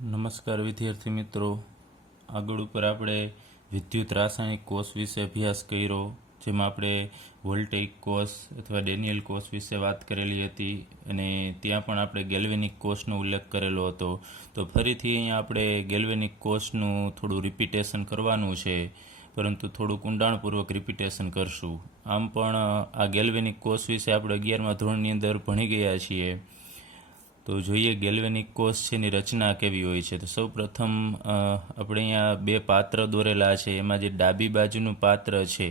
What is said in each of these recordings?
નમસ્કાર વિદ્યાર્થી મિત્રો, આગળ ઉપર આપણે વિદ્યુત રાસાયણિક કોષ વિશે અભ્યાસ કર્યો, જેમાં આપણે વોલ્ટેઇક કોષ અથવા ડેનિયલ કોષ વિશે વાત કરેલી હતી અને ત્યાં પણ આપણે ગેલ્વેનિક કોષનો ઉલ્લેખ કરેલો હતો. તો ફરીથી અહીંયા આપણે ગેલ્વેનિક કોષનું થોડું રિપીટેશન કરવાનું છે, પરંતુ થોડુંક ઊંડાણપૂર્વક રિપીટેશન કરશું. આમ પણ આ ગેલ્વેનિક કોષ વિશે આપણે 11મા ધોરણની અંદર ભણી ગયા છીએ. તો જોઈએ ગેલ્વેનિક કોષ છે એની રચના કેવી હોય છે. તો સૌ પ્રથમ આપણે અહીંયા બે પાત્ર દોરેલા છે, એમાં જે ડાબી બાજુનું પાત્ર છે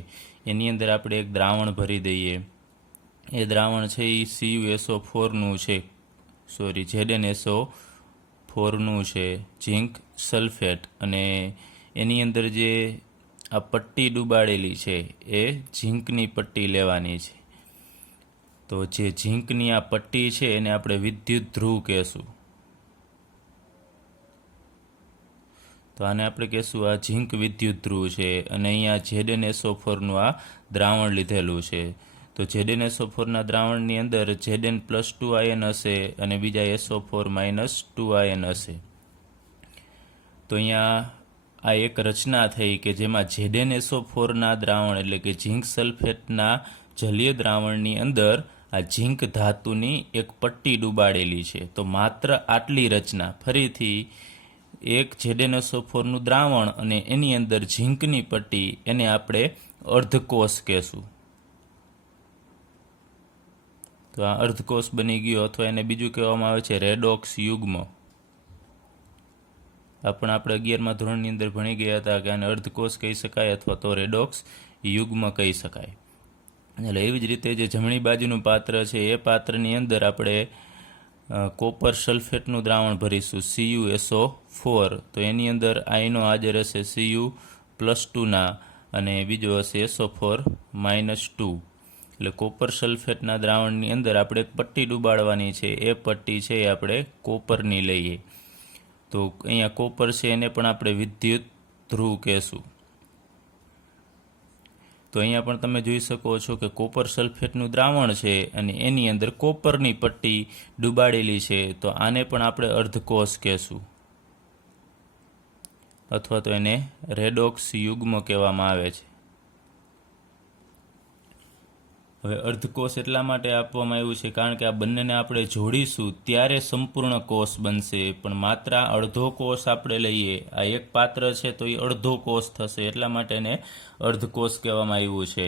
એની અંદર આપણે એક દ્રાવણ ભરી દઈએ. એ દ્રાવણ છે એ CuSO4નું છે, ZnSO4નું છે, ઝીંક સલ્ફેટ. અને એની અંદર જે આ પટ્ટી ડૂબાડેલી છે એ ઝીંકની પટ્ટી લેવાની છે. તો જે ઝીંકની આ પટ્ટી છે એને આપણે વિદ્યુત ધ્રુવ કહેશું. તો આને આપણે કહેશું આ ઝીંક વિદ્યુત ધ્રુવ છે. અને અહીંયા ZnSO4નું આ દ્રાવણ લીધેલું છે. તો ZnSO4ના દ્રાવણની અંદર Zn+2 આયન હશે અને બીજા SO4-2 આયન હશે. તો અહીંયા આ એક રચના થઈ કે જેમાં ZnSO4ના દ્રાવણ એટલે કે ઝીંક સલ્ફેટના જલીય દ્રાવણની અંદર આ ઝીંક ધાતુની એક પટ્ટી ડૂબાડેલી છે. તો માત્ર આટલી રચના, ફરીથી એક ZnSO4નું દ્રાવણ અને એની અંદર ઝીંકની પટ્ટી, એને આપણે અર્ધકોષ કહેશું. તો આ અર્ધકોષ બની ગયો, અથવા એને બીજું કહેવામાં આવે છે રેડોક્સ યુગ્મ. આ પણ આપણે 11મા ધોરણની અંદર ભણી ગયા હતા કે આને અર્ધકોષ કહી શકાય અથવા તો રેડોક્સ યુગ્મ કહી શકાય. એટલે એવી જ રીતે જે જમણી બાજુનું પાત્ર છે એ પાત્રની અંદર આપણે કોપર સલ્ફેટનું દ્રાવણ ભરીશું, CuSO4. તો એની અંદર આયનો હાજર હશે Cu+2ના અને બીજો હશે SO4-2. એટલે કોપર સલ્ફેટના દ્રાવણની અંદર આપણે એક પટ્ટી ડૂબાડવાની છે. એ પટ્ટી છે એ આપણે કોપરની લઈએ. તો અહીંયા કોપર છે એને પણ આપણે વિદ્યુત ધ્રુવ કહેશું. તો અહીંયા પણ તમે જોઈ શકો છો કે કોપર સલ્ફેટનું દ્રાવણ છે અને એની અંદર કોપરની પટ્ટી ડૂબાડેલી છે. તો આને પણ આપણે અર્ધકોષ કહેશું, અથવા તો એને રેડોક્સ યુગ્મ કહેવામાં આવે છે. હવે અર્ધકોષ એટલા માટે આપવામાં આવ્યું છે કારણ કે આ બંનેને આપણે જોડીશું ત્યારે સંપૂર્ણ કોષ બનશે. પણ માત્ર અડધો કોષ આપણે લઈએ, આ એક પાત્ર છે તો એ અડધો કોષ થશે, એટલા માટે એને અર્ધકોષ કહેવામાં આવ્યું છે.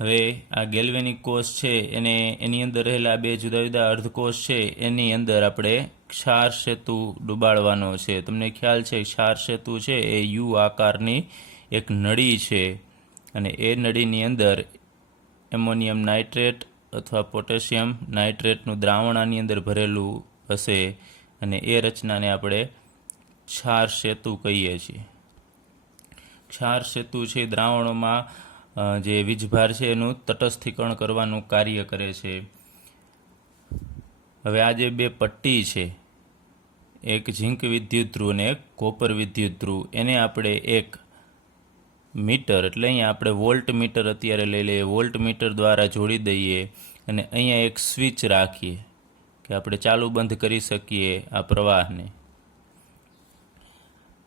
હવે આ ગેલ્વેનિક કોષ છે એની અંદર રહેલા બે જુદા જુદા અર્ધકોષ છે એની અંદર આપણે ક્ષાર સેતુ ડૂબાડવાનો છે. તમને ખ્યાલ છે ક્ષાર સેતુ છે એ યુ આકારની એક નળી છે અને એ નળીની અંદર એમોનિયમ નાઇટ્રેટ અથવા પોટેશિયમ નાઇટ્રેટનું દ્રાવણ આની અંદર ભરેલું હશે અને એ રચનાને આપણે ક્ષાર સેતુ કહીએ છીએ. ક્ષાર સેતુ છે દ્રાવણોમાં જે વીજભાર છે એનું તટસ્થીકરણ કરવાનું કાર્ય કરે છે. હવે આ જે બે પટ્ટી છે, એક ઝીંક વિદ્યુત ધ્રુવ અને એક કોપર વિદ્યુત ધ્રુવ, એને આપણે એક મીટર, એટલે અહીંયા આપણે વોલ્ટ મીટર અત્યારે લઈ લઈએ, વોલ્ટ મીટર દ્વારા જોડી દઈએ અને અહીંયા એક સ્વિચ રાખીએ કે આપણે ચાલુ બંધ કરી શકીએ આ પ્રવાહને.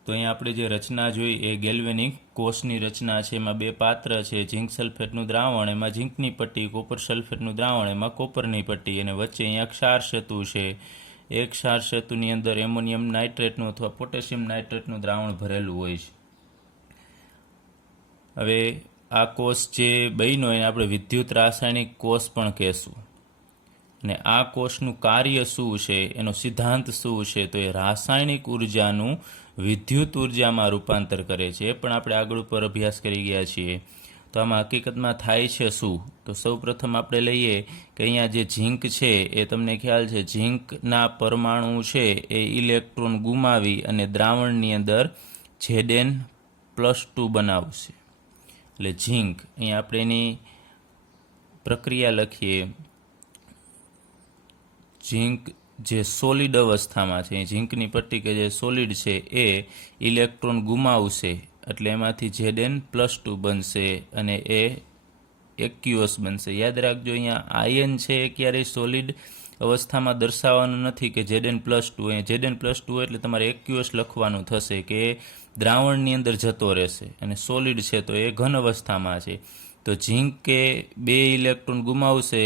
તો અહીંયા આપણે જે રચના જોઈ એ ગેલ્વેનિક કોષની રચના છે. એમાં બે પાત્ર છે, ઝીંક સલ્ફેટનું દ્રાવણ, એમાં ઝીંકની પટ્ટી, કોપર સલ્ફેટનું દ્રાવણ, એમાં કોપરની પટ્ટી, અને વચ્ચે અહીંયા ક્ષાર સેતુ છે. એક ક્ષાર સેતુની અંદર એમોનિયમ નાઇટ્રેટનું અથવા પોટેશિયમ નાઇટ્રેટનું દ્રાવણ ભરેલું હોય છે. હવે આ કોષ જે બન્યો એને આપણે વિદ્યુત રાસાયણિક કોષ પણ કહેશું. અને આ કોષનું કાર્ય શું છે, એનો સિદ્ધાંત શું છે, તો એ રાસાયણિક ઉર્જાનું વિદ્યુત ઉર્જામાં રૂપાંતર કરે છે. એ પણ આપણે આગળ ઉપર અભ્યાસ કરી ગયા છીએ. તો આમાં હકીકતમાં થાય છે શું? તો સૌ પ્રથમ આપણે લઈએ કે અહીંયા જે ઝીંક છે એ તમને ખ્યાલ છે ઝીંકના પરમાણુ છે એ ઇલેક્ટ્રોન ગુમાવી અને દ્રાવણની અંદર Zn+2 બનાવશે. એટલે ઝીંક, અહીંયા આપણે એની પ્રક્રિયા લખીએ. ઝીંક જે સોલિડ અવસ્થામાં છે, ઝીંકની પટ્ટી કે જે સોલિડ છે એ ઇલેક્ટ્રોન ગુમાવશે એટલે એમાંથી Zn+2 બનશે અને એ એક્યુઅસ બનશે. યાદ રાખજો અહીંયા આયન છે એ ક્યારેય સોલિડ અવસ્થામાં દર્શાવવાનું નથી કે Zn+2, અહીંયા Zn+2 એટલે તમારે એક્યુએસ લખવાનું થશે કે દ્રાવણની અંદર જતો રહેશે, અને સોલિડ છે તો એ ઘન અવસ્થામાં છે. તો ઝીંક કે 2 ઇલેક્ટ્રોન ગુમાવશે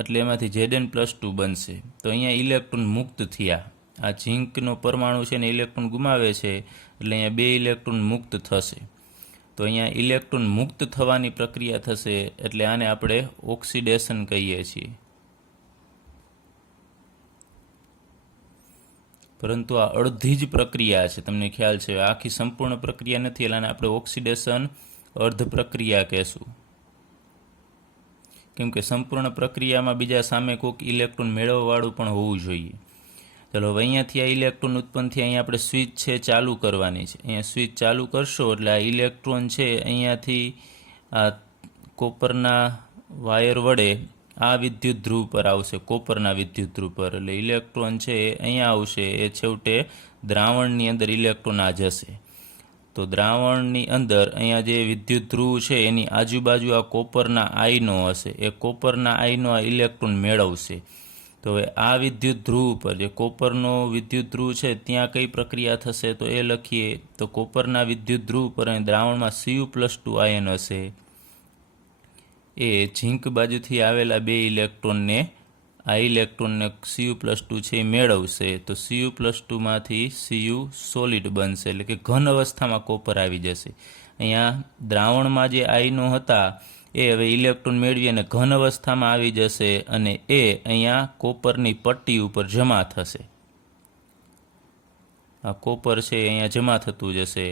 એટલે એમાંથી Zn+2 બનશે. તો અહીંયા ઇલેક્ટ્રોન મુક્ત થયા. આ ઝીંકનો પરમાણુ છે ને ઇલેક્ટ્રોન ગુમાવે છે એટલે અહીંયા 2 ઇલેક્ટ્રોન મુક્ત થશે. તો અહીંયા ઇલેક્ટ્રોન મુક્ત થવાની પ્રક્રિયા થશે એટલે આને આપણે ઓક્સિડેશન કહીએ છીએ. પરંતુ આ અડધી જ પ્રક્રિયા છે, તમને ખ્યાલ છે. આખી સંપૂર્ણ પ્રક્રિયા નથી એટલે આને આપણે ઓક્સિડેશન અર્ધ પ્રક્રિયા કહેશું. કેમ કે સંપૂર્ણ પ્રક્રિયામાં બીજા સામે કોઈક ઇલેક્ટ્રોન મેળવવાવાળું પણ હોવું જોઈએ. ચલો હવે અહીંયાથી આ ઇલેક્ટ્રોન ઉત્પન્ન થઈ, અહીંયા આપણે સ્વિચ છે ચાલુ કરવાની છે. અહીંયા સ્વિચ ચાલુ કરશો એટલે આ ઇલેક્ટ્રોન છે અહીંયાથી આ કોપરના વાયર વડે આ વિદ્યુત ધ્રુવ પર આવશે, કોપરના વિદ્યુત ધ્રુવ પર. એટલે ઇલેક્ટ્રોન છે અહીંયા આવશે, એ છેવટે દ્રાવણની અંદર ઇલેક્ટ્રોન આ જશે. તો દ્રાવણની અંદર અહીંયા જે વિદ્યુત ધ્રુવ છે એની આજુબાજુ આ કોપરના આયનો હશે, એ કોપરના આયનો આ ઇલેક્ટ્રોન મેળવશે. તો હવે આ વિદ્યુત ધ્રુવ પર જે કોપરનો વિદ્યુત ધ્રુવ છે ત્યાં કઈ પ્રક્રિયા થશે તો એ લખીએ. તો કોપરના વિદ્યુત ધ્રુવ પર અહીં દ્રાવણમાં Cu+2 આયન હશે, એ ઝીંક બાજુથી આવેલા 2 ઇલેક્ટ્રોનને આ ઇલેક્ટ્રોનને Cu+2 છે એ મેળવશે. તો Cu+2 માંથી Cu સોલિડ બનશે, એટલે કે ઘન અવસ્થામાં કોપર આવી જશે. અહીંયા દ્રાવણમાં જે આયનો હતા એ હવે ઇલેક્ટ્રોન મેળવી અને ઘન અવસ્થામાં આવી જશે અને એ અહીંયા કોપરની પટ્ટી ઉપર જમા થશે. આ કોપર છે અહીંયા જમા થતું જશે.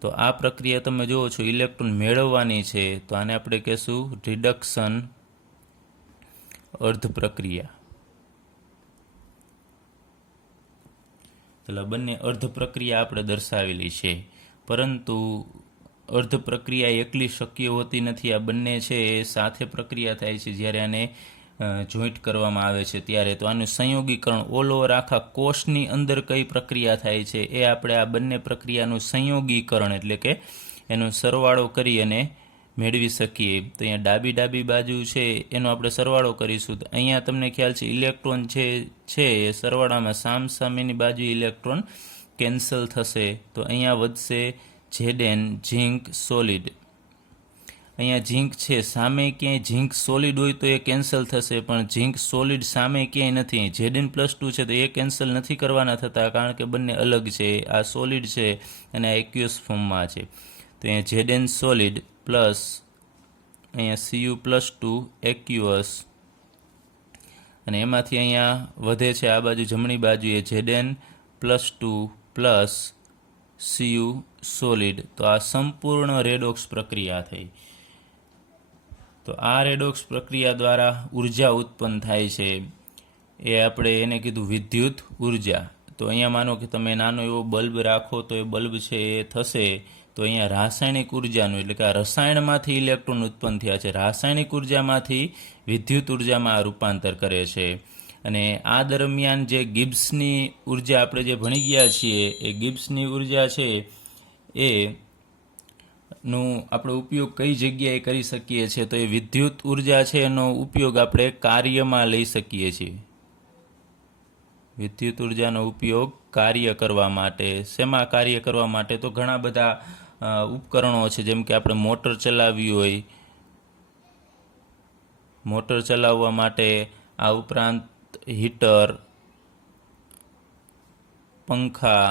તો આ પ્રક્રિયા તમે જુઓ છો ઇલેક્ટ્રોન મેળવવાની છે, તો આને આપણે કહેશું રિડક્શન અર્ધ પ્રક્રિયા. એટલે બંને અર્ધ પ્રક્રિયા આપણે દર્શાવેલી છે, પરંતુ અર્ધ પ્રક્રિયા એકલી શક્ય હોતી નથી. આ બંને છે એ સાથે પ્રક્રિયા થાય છે જ્યારે આને જોઈન્ટ કરવામાં આવે છે ત્યારે. તો આનું સંયોગીકરણ ઓલ ઓવર આખા કોષની અંદર કઈ પ્રક્રિયા થાય છે એ આપણે આ બંને પ્રક્રિયાનું સંયોગીકરણ એટલે કે એનો સરવાળો કરી અને મેળવી શકીએ. તો અહીંયા ડાબી બાજુ છે એનો આપણે સરવાળો કરીશું. તો અહીંયા તમને ખ્યાલ છે ઇલેક્ટ્રોન છે એ સરવાળામાં સામસામેની બાજુ ઇલેક્ટ્રોન કેન્સલ થશે. તો અહીંયા વધશે Zn ઝીંક સોલિડ. અહીંયા ઝીંક છે સામે ક્યાંય ઝીંક સોલિડ હોય તો એ કેન્સલ થશે, પણ ઝીંક સોલિડ સામે ક્યાંય નથી. Zn+2 છે તો એ કેન્સલ નથી કરવાના થતા કારણ કે બંને અલગ છે. આ સોલિડ છે અને આ એક્યુઅસ ફોર્મમાં છે. તો અહીંયા Zn સોલિડ પ્લસ અહીંયા Cu+2 એક્યુઅસ, અને એમાંથી અહીંયા વધે છે આ બાજુ જમણી બાજુએ Zn+2 પ્લસ Cu સોલિડ. તો આ સંપૂર્ણ રેડોક્સ પ્રક્રિયા થઈ. તો આ રેડોક્સ પ્રક્રિયા દ્વારા ઉર્જા ઉત્પન્ન થાય છે, એ આપણે એને કીધું વિદ્યુત ઉર્જા. તો અહીંયા માનો કે તમે નાનો એવો બલ્બ રાખો તો એ બલ્બ છે એ થશે. તો અહીંયા રાસાયણિક ઉર્જાનું એટલે કે આ રસાયણમાંથી ઇલેક્ટ્રોન ઉત્પન્ન થયા છે, રાસાયણિક ઉર્જામાંથી વિદ્યુત ઉર્જામાં આ રૂપાંતર કરે છે. અને આ દરમિયાન જે ગિબ્સની ઉર્જા આપણે જે ભણી ગયા છીએ એ ગિબ્સની ઉર્જા છે એ નો આપણે ઉપયોગ કઈ જગ્યાએ કરી શકીએ છીએ તો એ વિદ્યુત ઉર્જા છે એનો ઉપયોગ આપણે કાર્યમાં લઈ શકીએ છીએ. વિદ્યુત ઉર્જાનો ઉપયોગ કાર્ય કરવા માટે. શેમાં કાર્ય કરવા માટે? તો ઘણા બધા ઉપકરણો છે, જેમ કે આપણે મોટર ચલાવવી હોય, મોટર ચલાવવા માટે, આ ઉપરાંત હીટર, પંખા,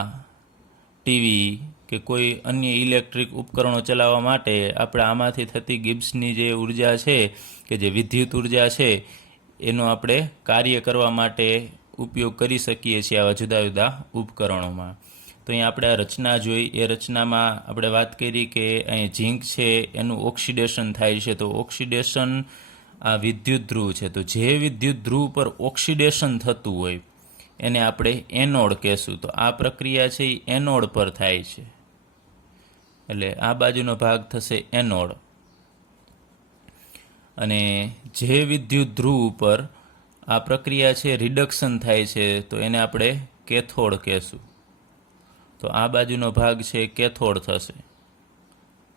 ટીવી કે કોઈ અન્ય ઇલેક્ટ્રિક ઉપકરણો ચલાવવા માટે આપણે આમાંથી થતી ગિબ્સની જે ઉર્જા છે કે જે વિદ્યુત ઉર્જા છે એનો આપણે કાર્ય કરવા માટે ઉપયોગ કરી શકીએ છીએ આવા જુદા જુદા ઉપકરણોમાં. તો અહીંયા આપણે આ રચના જોઈ, એ રચનામાં આપણે વાત કરી કે અહીં ઝીંક છે એનું ઓક્સિડેશન થાય છે. તો ઓક્સિડેશન આ વિદ્યુત ધ્રુવ છે, તો જે વિદ્યુત ધ્રુવ પર ઓક્સિડેશન થતું હોય એને આપણે એનોડ કહેશું. તો આ પ્રક્રિયા છે એ એનોડ પર થાય છે, એટલે આ બાજુનો ભાગ થશે એનોડ. અને જે વિદ્યુત ધ્રુવ ઉપર આ પ્રક્રિયા છે રિડક્શન થાય છે તો એને આપણે કેથોડ કહેશું. તો આ બાજુનો ભાગ છે કેથોડ થશે.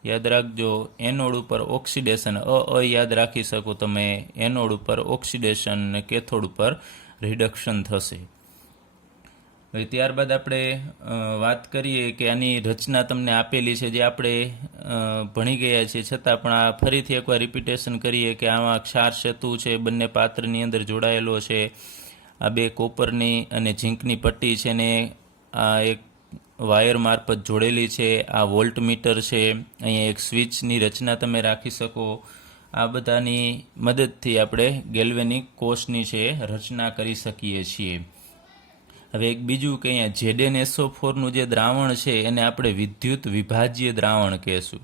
યાદ રાખજો, એનોડ ઉપર ઓક્સિડેશન, યાદ રાખી શકો તમે, એનોડ ઉપર ઓક્સિડેશન અને કેથોડ ઉપર રિડક્શન થશે. હવે ત્યારબાદ આપણે વાત કરીએ કે આની રચના તમને આપેલી છે, જે આપણે ભણી ગયા છીએ, છતાં પણ આ ફરીથી એકવાર રિપીટેશન કરીએ કે આમાં ક્ષાર સેતુ છે, બંને પાત્રની અંદર જોડાયેલો છે. આ બે કોપરની અને ઝીંકની પટ્ટી છે ને આ એક વાયર મારફત જોડેલી છે. આ વોલ્ટમીટર છે. અહીંયા એક સ્વિચની રચના તમે રાખી શકો. આ બધાની મદદથી આપણે ગેલ્વેનિક કોષની છે રચના કરી શકીએ છીએ. હવે એક બીજું કે અહીંયા ZnSO4નું જે દ્રાવણ છે એને આપણે વિદ્યુત વિભાજ્ય દ્રાવણ કહેશું.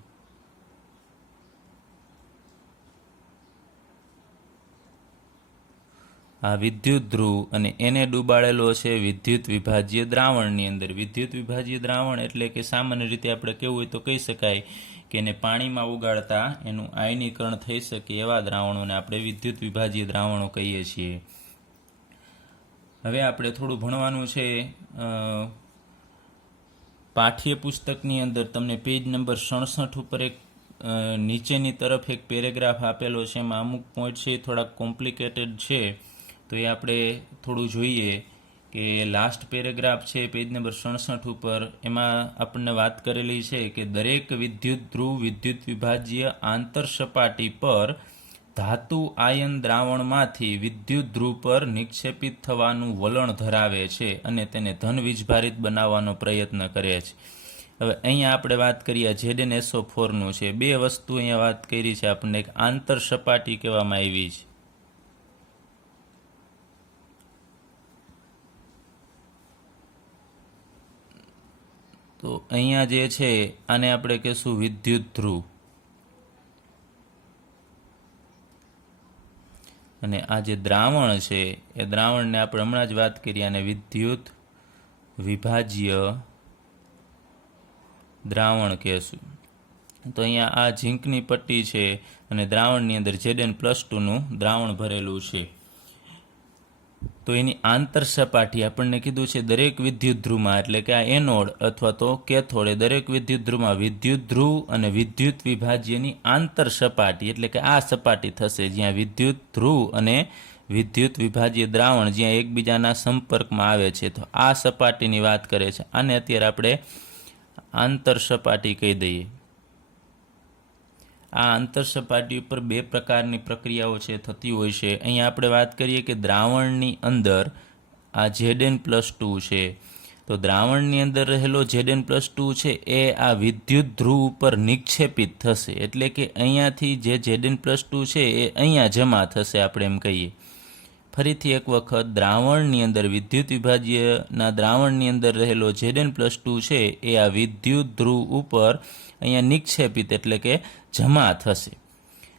આ વિદ્યુત ધ્રુવ અને એને ડૂબાડેલો છે વિદ્યુત વિભાજ્ય દ્રાવણની અંદર. વિદ્યુત વિભાજ્ય દ્રાવણ એટલે કે સામાન્ય રીતે આપણે કેવું હોય તો કહી શકાય કે એને પાણીમાં ઉગાડતા એનું આયનીકરણ થઈ શકે એવા દ્રાવણોને આપણે વિદ્યુત વિભાજ્ય દ્રાવણો કહીએ છીએ. હવે આપણે થોડું ભણવાનું છે. પાઠ્યપુસ્તકની અંદર તમને પેજ નંબર 67 ઉપર એક નીચેની તરફ એક પેરેગ્રાફ આપેલો છે. એમાં અમુક પોઈન્ટ છે થોડાક કોમ્પ્લિકેટેડ છે, તો એ આપણે થોડું જોઈએ. કે લાસ્ટ પેરેગ્રાફ છે પેજ નંબર 67 ઉપર, એમાં આપણને વાત કરેલી છે કે દરેક વિદ્યુત ધ્રુવ વિદ્યુત વિભાજ્ય આંતરસપાટી પર ધાતુ આયન દ્રાવણમાંથી વિદ્યુત ધ્રુવ પર નિક્ષેપિત થવાનું વલણ ધરાવે છે અને તેને ધન વીજભારિત બનાવવાનો પ્રયત્ન કરે છે. હવે અહીંયા આપણે વાત કરીએ ZnSO4નું છે. બે વસ્તુ અહીંયા વાત કરી છે આપણને. એક આંતરસપાટી કહેવામાં આવી છે. તો અહીંયા જે છે આને આપણે કહેશું વિદ્યુત ધ્રુવ, અને આ જે દ્રાવણ છે એ દ્રાવણને આપણે હમણાં જ વાત કરી અને વિદ્યુત વિભાજ્ય દ્રાવણ કહેશું. તો અહીંયા આ ઝીંકની પટ્ટી છે અને દ્રાવણની અંદર Zn+2નું દ્રાવણ ભરેલું છે. તો એની આંતર સપાટી આપણને કીધું છે દરેક વિદ્યુત ધ્રુવમાં, એટલે કે આ એનોડ અથવા તો કેથોડ, દરેક વિદ્યુત ધ્રુવમાં વિદ્યુત ધ્રુવ અને વિદ્યુત વિભાજ્યની આંતર સપાટી એટલે કે આ સપાટી થશે જ્યાં વિદ્યુત ધ્રુવ અને વિદ્યુત વિભાજ્ય દ્રાવણ જ્યાં એકબીજાના સંપર્કમાં આવે છે. તો આ સપાટીની વાત કરે છે. આને અત્યારે આપણે આંતર સપાટી કહી દઈએ. આ આંતર સપાટી ઉપર બે પ્રકારની પ્રક્રિયાઓ છે થતી હોય છે. અહીંયા આપણે વાત કરીએ કે દ્રાવણની અંદર આ Zn+2 છે, તો દ્રાવણની અંદર રહેલો Zn+2 છે એ આ વિદ્યુત ધ્રુવ ઉપર નિક્ષેપિત થશે, એટલે કે અહીંયાથી જે Zn+2 છે એ અહીંયા જમા થશે આપણે એમ કહીએ. ફરીથી એક વખત, દ્રાવણની અંદર વિદ્યુત વિભાજ્યના દ્રાવણની અંદર રહેલો Zn+2 છે એ આ વિદ્યુત ધ્રુવ ઉપર અહીંયા નિક્ષેપિત એટલે કે જમા થશે.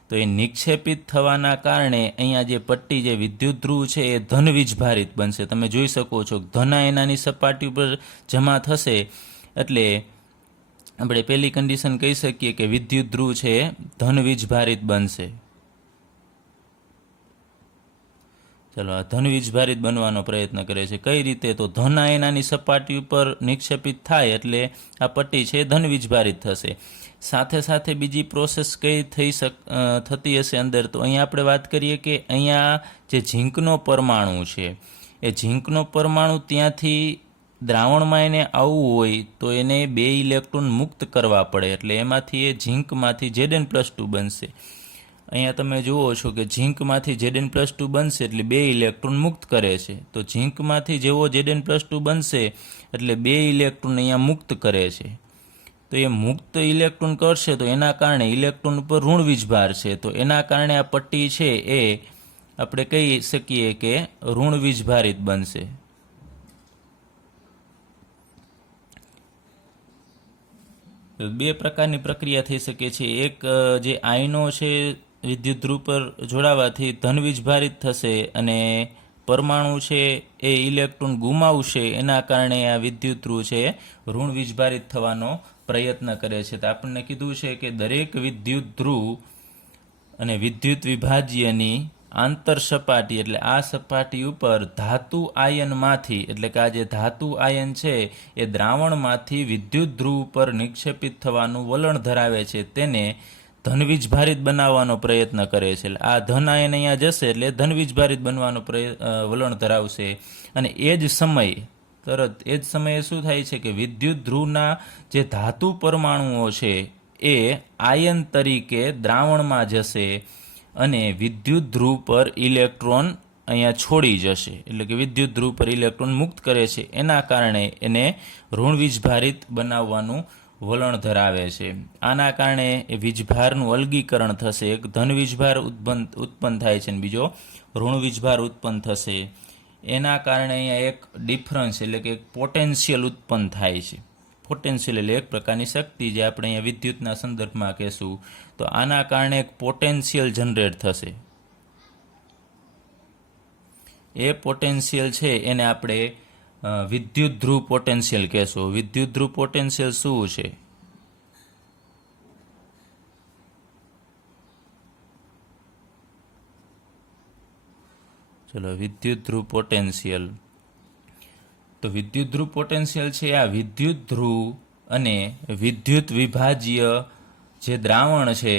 તો એ નિક્ષેપિત થવાના કારણે અહીંયા જે પટ્ટી જે વિદ્યુત ધ્રુવ છે એ ધન વીજભારિત બનશે. તમે જોઈ શકો છો ધન આયનાની સપાટી ઉપર જમા થશે એટલે આપણે પહેલી કન્ડિશન કહી શકીએ કે વિદ્યુત ધ્રુવ છે એ ધન વીજભારિત બનશે. ચલો, આ ધન વીજભારિત બનવાનો પ્રયત્ન કરે છે. કઈ રીતે? તો ધન આયનાની સપાટી ઉપર નિક્ષેપિત થાય એટલે આ પટ્ટી છે ધન વીજભારિત થશે. સાથે સાથે બીજી પ્રોસેસ કઈ થતી હશે અંદર? તો અહીંયા આપણે વાત કરીએ કે અહીંયા જે ઝીંકનો પરમાણુ છે એ ઝીંકનો પરમાણુ ત્યાંથી દ્રાવણમાં એને આવવું હોય તો એને 2 ઇલેક્ટ્રોન મુક્ત કરવા પડે, એટલે એમાંથી એ ઝીંકમાંથી Zn+2 બનશે. અહીંયા તમે જુઓ છો કે ઝીંકમાંથી Zn+2 બનશે એટલે 2 ઇલેક્ટ્રોન મુક્ત કરે છે. તો ઝીંકમાંથી જેવો Zn+2 બનશે એટલે 2 ઇલેક્ટ્રોન અહીંયા મુક્ત કરે છે. તો એ મુક્ત ઇલેક્ટ્રોન કરશે તો એના કારણે ઇલેક્ટ્રોન ઉપર ઋણ વીજભાર છે, તો એના કારણે આ પટ્ટી છે એ આપણે કહી શકીએ કે ઋણ વીજભારિત બનશે. બે પ્રકારની પ્રક્રિયા થઈ શકે છે. એક જે આયનો છે વિદ્યુત ધ્રુવ પર જોડાવાથી ધન વીજભારિત થશે અને પરમાણુ છે એ ઇલેક્ટ્રોન ગુમાવશે, એના કારણે આ વિદ્યુત ધ્રુવ છે ઋણ વીજભારિત થવાનો પ્રયત્ન કરે છે. તો આપણને કીધું છે કે દરેક વિદ્યુત ધ્રુવ અને વિદ્યુત વિભાજ્યની આંતર સપાટી એટલે આ સપાટી ઉપર ધાતુ આયનમાંથી એટલે કે આ જે ધાતુ આયન છે એ દ્રાવણમાંથી વિદ્યુત ધ્રુવ ઉપર નિક્ષેપિત થવાનું વલણ ધરાવે છે, તેને ધનવીજભારિત બનાવવાનો પ્રયત્ન કરે છે. એટલે આ ધન આયન અહીંયા જશે એટલે ધનવીજભારિત બનવાનો વલણ ધરાવશે. અને એ જ સમયે શું થાય છે કે વિદ્યુત ધ્રુવના જે ધાતુ પરમાણુઓ છે એ આયન તરીકે દ્રાવણમાં જશે અને વિદ્યુત ધ્રુવ પર ઇલેક્ટ્રોન અહીંયા છોડી જશે. એટલે કે વિદ્યુત ધ્રુવ પર ઇલેક્ટ્રોન મુક્ત કરે છે, એના કારણે એને ઋણવીજભારિત બનાવવાનું વલણ ધરાવે છે. આના કારણે એ વીજભારનું અલગીકરણ થશે. એક ધન વીજભાર ઉત્પન્ન થાય છે અને બીજો ઋણ વીજભાર ઉત્પન્ન થશે. એના કારણે અહીંયા એક ડિફરન્સ એટલે કે એક પોટેન્શિયલ ઉત્પન્ન થાય છે. પોટેન્શિયલ એટલે એક પ્રકારની શક્તિ, જે આપણે અહીંયા વિદ્યુતના સંદર્ભમાં કહેશું. તો આના કારણે એક પોટેન્શિયલ જનરેટ થશે. એ પોટેન્શિયલ છે એને આપણે વિદ્યુત ધ્રુવ પોટેન્શિયલ કહેશો. વિદ્યુત ધ્રુવ પોટેન્શિયલ શું છે? ચલો, વિદ્યુત ધ્રુવ પોટેન્શિયલ. તો વિદ્યુત ધ્રુવ પોટેન્શિયલ છે આ વિદ્યુત ધ્રુવ અને વિદ્યુત વિભાજ્ય જે દ્રાવણ છે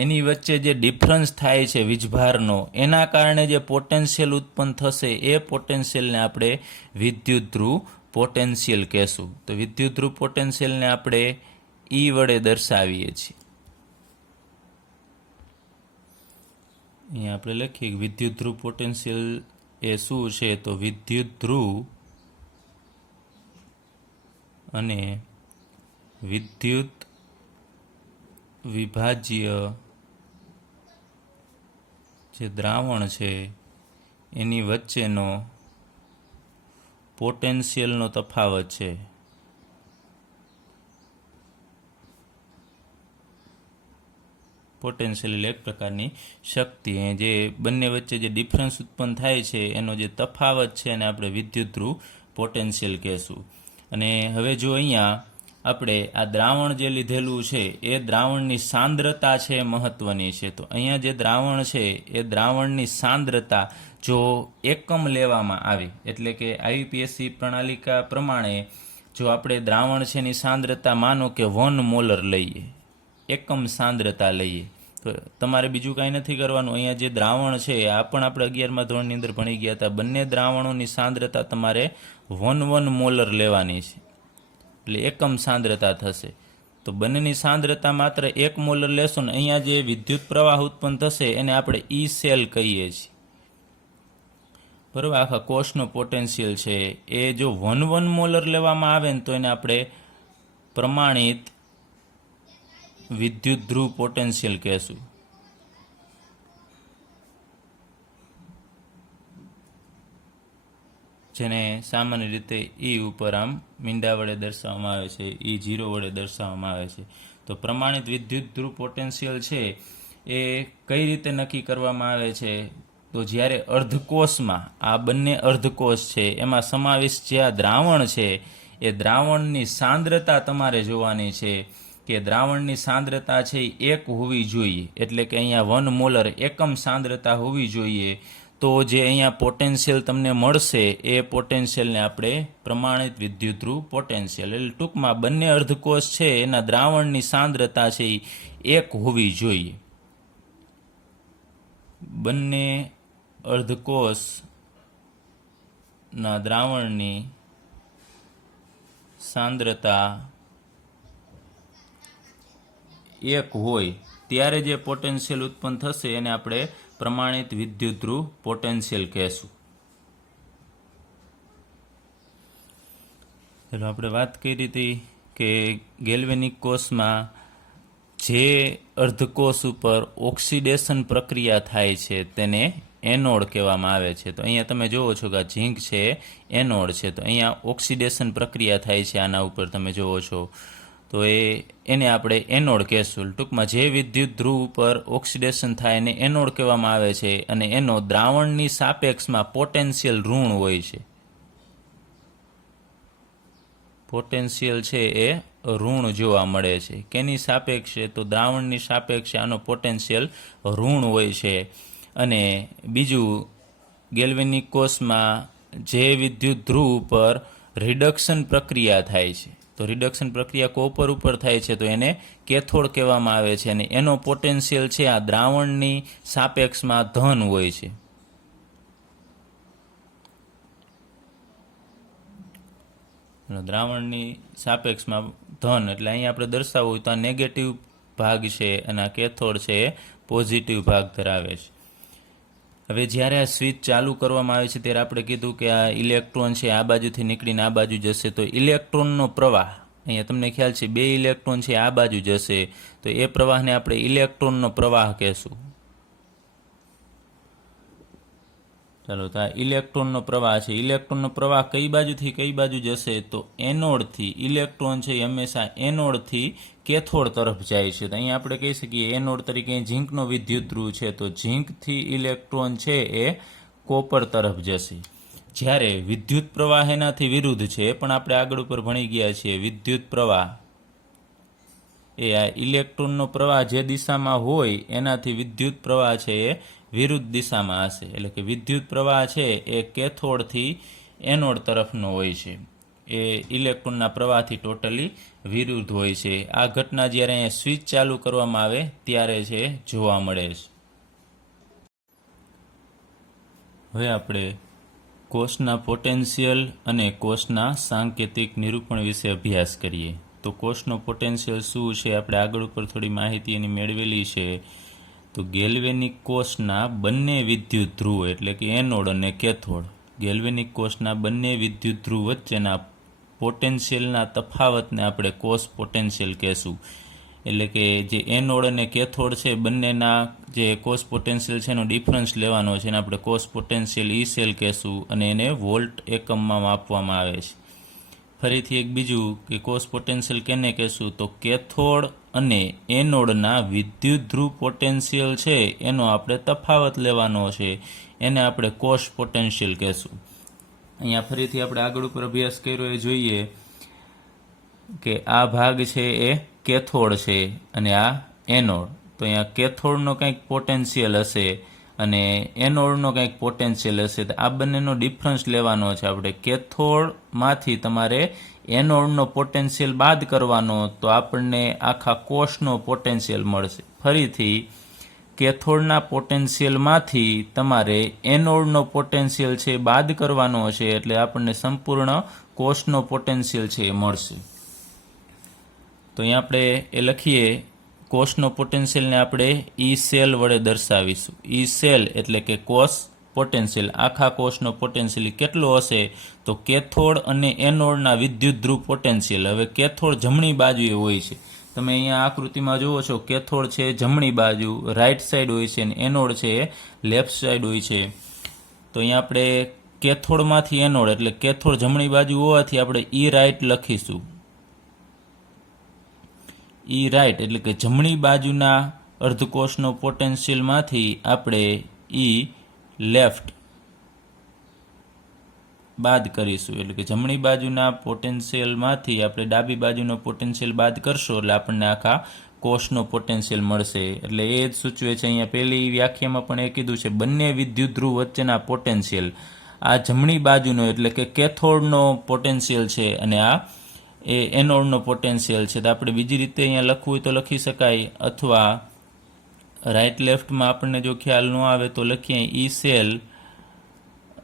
એની વચ્ચે જે ડિફરન્સ થાય છે વીજભારનો, એના કારણે જે પોટેન્શિયલ ઉત્પન્ન થશે એ પોટેન્શિયલને આપણે વિદ્યુત ધ્રુવ પોટેન્શિયલ કહેશું. તો વિદ્યુત ધ્રુવ પોટેન્શિયલને આપણે E વડે દર્શાવીએ છીએ. અહીંયા આપણે લખીએ કે વિદ્યુત ધ્રુવ પોટેન્શિયલ એ શું છે? તો વિદ્યુત ધ્રુવ અને વિદ્યુત વિભાજ્ય જે દ્રાવણ છે એની વચ્ચેનો પોટેન્શિયલનો તફાવત છે. પોટેન્શિયલ એટલે એક પ્રકારની શક્તિ. જે બંને વચ્ચે જે ડિફરન્સ ઉત્પન્ન થાય છે એનો જે તફાવત છે એને આપણે વિદ્યુત ધ્રુવ પોટેન્શિયલ કહેશું. અને હવે જો અહીંયા આપણે આ દ્રાવણ જે લીધેલું છે એ દ્રાવણની સાંદ્રતા છે મહત્વની છે. તો અહીંયા જે દ્રાવણ છે એ દ્રાવણની સાંદ્રતા જો એકમ લેવામાં આવે, એટલે કે આઈયુપીએસસી પ્રણાલિકા પ્રમાણે જો આપણે દ્રાવણ છે એની સાંદ્રતા માનો કે 1 મોલર લઈએ, એકમ સાંદ્રતા લઈએ, તો તમારે બીજું કાંઈ નથી કરવાનું. અહીંયા જે દ્રાવણ છે આ પણ આપણે 11મા ધોરણની અંદર ભણી ગયા હતા. બંને દ્રાવણોની સાંદ્રતા તમારે 1 મોલર લેવાની છે, એટલે એકમ સાંદ્રતા થશે. તો બંનેની સાંદ્રતા માત્ર 1 મોલર લેશો ને અહીંયા જે વિદ્યુત પ્રવાહ ઉત્પન્ન થશે એને આપણે ઈ સેલ કહીએ છીએ. બરાબર, આખા કોષનો પોટેન્શિયલ છે એ જો 1 મોલર લેવામાં આવે ને તો એને આપણે પ્રમાણિત વિદ્યુત ધ્રુવ પોટેન્શિયલ કહેશું. જેને સામાન્ય રીતે E ઉપર આમ મીંડા વડે દર્શાવવામાં આવે છે, E0 વડે દર્શાવવામાં આવે છે. તો પ્રમાણિત વિદ્યુત ધ્રુવ પોટેન્શિયલ છે એ કઈ રીતે નક્કી કરવામાં આવે છે? તો જ્યારે અર્ધકોષમાં આ બંને અર્ધકોષ છે એમાં સમાવિષ્ટ જે આ દ્રાવણ છે એ દ્રાવણની સાંદ્રતા તમારે જોવાની છે કે દ્રાવણની સાંદ્રતા છે એ 1 હોવી જોઈએ, એટલે કે અહીંયા 1 મોલર એકમ સાંદ્રતા હોવી જોઈએ. તો જે અહીંયા પોટેન્શિયલ તમને મળશે એ પોટેન્શિયલને આપણે પ્રમાણિત વિદ્યુત ધ્રુવ પોટેન્શિયલ, એટલે ટૂંકમાં બંને અર્ધકોષ છે એના દ્રાવણની સાંદ્રતા છે એ 1 હોવી જોઈએ. બંને અર્ધકોષના દ્રાવણની સાંદ્રતા 1 હોય ત્યારે જે પોટેન્શિયલ ઉત્પન્ન થશે એને આપણે પ્રમાણિત વિદ્યુત ધ્રુવ પોટેન્શિયલ કહેશું. ચાલો, આપણે વાત કરી હતી કે ગેલ્વેનિક કોષમાં જે અર્ધકોષ ઉપર ઓક્સિડેશન પ્રક્રિયા થાય છે તેને એનોડ કહેવામાં આવે છે. તો અહીંયા તમે જુઓ છો કે આ ઝીંક છે એનોડ છે. તો અહીંયા ઓક્સિડેશન પ્રક્રિયા થાય છે આના ઉપર તમે જુઓ છો. તો એને આપણે એનોડ કહેશું. ટૂંકમાં જે વિદ્યુત ધ્રુવ ઉપર ઓક્સિડેશન થાય એને એનોડ કહેવામાં આવે છે અને એનો દ્રાવણની સાપેક્ષમાં પોટેન્શિયલ ઋણ હોય છે. પોટેન્શિયલ છે એ ઋણ જોવા મળે છે. કેની સાપેક્ષે? તો દ્રાવણની સાપેક્ષે આનો પોટેન્શિયલ ઋણ હોય છે. અને બીજું ગેલ્વેનિક કોષમાં જે વિદ્યુત ધ્રુવ ઉપર રિડક્શન પ્રક્રિયા થાય છે, તો રિડક્શન પ્રક્રિયા કોપર ઉપર થાય છે તો એને કેથોડ કહેવામાં આવે છે, અને એનો પોટેન્શિયલ છે આ દ્રાવણની સાપેક્ષમાં ધન હોય છે. દ્રાવણની સાપેક્ષમાં ધન એટલે અહીં આપણે દર્શાવવું હોય તો આ નેગેટિવ ભાગ છે અને આ કેથોડ છે એ પોઝિટિવ ભાગ ધરાવે છે. હવે જ્યારે આ સ્વિચ ચાલુ કરવામાં આવે છે ત્યારે આપણે કીધું કે આ ઇલેક્ટ્રોન છે આ બાજુથી નીકળીને આ બાજુ જશે, તો ઇલેક્ટ્રોનનો પ્રવાહ અહીંયા તમને ખ્યાલ છે 2 ઇલેક્ટ્રોન છે આ બાજુ જશે તો એ પ્રવાહને આપણે ઇલેક્ટ્રોનનો પ્રવાહ કહેશું. ચાલો, તો આ ઇલેક્ટ્રોનનો પ્રવાહ છે. ઇલેક્ટ્રોનનો પ્રવાહ કઈ બાજુથી કઈ બાજુ જશે? તો એનોડથી. ઇલેક્ટ્રોન છે એ હંમેશા એનોડથી કેથોડ તરફ જાય છે. તો અહીં આપણે કહી શકીએ એનોડ તરીકે ઝીંકનો વિદ્યુત ધ્રુવ છે, તો ઝીંકથી ઇલેક્ટ્રોન છે એ કોપર તરફ જશે. જ્યારે વિદ્યુત પ્રવાહ એનાથી વિરુદ્ધ છે, પણ આપણે આગળ ઉપર ભણી ગયા છીએ. વિદ્યુત પ્રવાહ એ આ ઇલેક્ટ્રોનનો પ્રવાહ જે દિશામાં હોય એનાથી વિદ્યુત પ્રવાહ છે એ વિરુદ્ધ દિશામાં હશે. એટલે કે વિદ્યુત પ્રવાહ છે એ કેથોડથી એનોડ તરફનો હોય છે, એ ઇલેક્ટ્રોનના પ્રવાહથી ટોટલી વિરુદ્ધ હોય છે. આ ઘટના જ્યારે અહીંયા સ્વિચ ચાલુ કરવામાં આવે ત્યારે છે જોવા મળે છે. હવે આપણે કોષના પોટેન્શિયલ અને કોષના સાંકેતિક નિરૂપણ વિશે અભ્યાસ કરીએ. તો કોષનો પોટેન્શિયલ શું છે આપણે આગળ ઉપર થોડી માહિતી એની મેળવેલી છે. તો ગેલ્વેનિક કોષના બંને વિદ્યુત ધ્રુવ એટલે કે એનોડ અને કેથોડ, ગેલ્વેનિક કોષના બંને વિદ્યુત ધ્રુવ વચ્ચેના પોટેન્શિયલના તફાવતને આપણે કોષ પોટેન્શિયલ કહેશું. એટલે કે જે એનોડ અને કેથોડ છે બંનેના જે કોષ પોટેન્શિયલ છે એનો ડિફરન્સ લેવાનો છે એને આપણે કોષ પોટેન્શિયલ ઈ સેલ કહેશું, અને એને વોલ્ટ એકમમાં માપવામાં આવે છે. ફરીથી એક બીજું કે કોષ પોટેન્શિયલ કેને કહેશું? તો કેથોડ અને એનોડના વિદ્યુત ધ્રુવ પોટેન્શિયલ છે એનો આપણે તફાવત લેવાનો છે, એને આપણે કોષ પોટેન્શિયલ કહેશું. અહીંયા ફરીથી આપણે આગળ ઉપર અભ્યાસ કર્યો એ જોઈએ કે આ ભાગ છે એ કેથોડ છે અને આ એનોડ. તો અહીંયા કેથોડનો કંઈક પોટેન્શિયલ હશે અને એનોડનો કંઈક પોટેન્શિયલ હશે. તો આ બંનેનો ડિફરન્સ લેવાનો છે આપણે. કેથોડમાંથી તમારે એનોડનો પોટેન્શિયલ બાદ કરવાનો તો આપણને આખા કોષનો પોટેન્શિયલ મળશે. ફરીથી કેથોડના પોટેન્શિયલમાંથી તમારે એનોડનો પોટેન્શિયલ છે બાદ કરવાનો છે એટલે આપણને સંપૂર્ણ કોષનો પોટેન્શિયલ છે એ મળશે. તો અહીંયા આપણે એ લખીએ, કોષનો પોટેન્શિયલને આપણે ઈ સેલ વડે દર્શાવીશું. ઈ સેલ એટલે કે કોષ પોટેન્શિયલ. આખા કોષનો પોટેન્શિયલ કેટલો હશે? તો કેથોડ અને એનોડના વિદ્યુત ધ્રુવ પોટેન્શિયલ. હવે કેથોડ જમણી બાજુએ હોય છે, તમે અહીંયા આકૃતિમાં જુઓ છો, કેથોડ છે જમણી બાજુ રાઈટ સાઈડ હોય છે અને એનોડ છે લેફ્ટ સાઈડ હોય છે. તો અહીંયા આપણે કેથોડમાંથી એનોડ એટલે કેથોડ જમણી બાજુ હોવાથી આપણે ઈ રાઈટ લખીશું. ઈ રાઈટ એટલે કે જમણી બાજુના અર્ધકોષનો પોટેન્શિયલમાંથી આપણે ઈ લેફ્ટ બાદ કરીશું. એટલે કે જમણી બાજુના પોટેન્શિયલમાંથી આપણે ડાબી બાજુનો પોટેન્શિયલ બાદ કરશો એટલે આપણને આખા કોષનો પોટેન્શિયલ મળશે. એટલે એ જ સૂચવે છે અહીંયા પહેલી વ્યાખ્યામાં પણ એ કીધું છે બંને વિદ્યુત ધ્રુવ વચ્ચેના પોટેન્શિયલ. આ જમણી બાજુનો એટલે કે કેથોડનો પોટેન્શિયલ છે અને આ એ એનોડનો પોટેન્શિયલ છે. તો આપણે બીજી રીતે અહીંયા લખવું હોય તો લખી શકાય, અથવા રાઈટ લેફ્ટમાં આપણને જો ખ્યાલ ન આવે તો લખીએ ઈ સેલ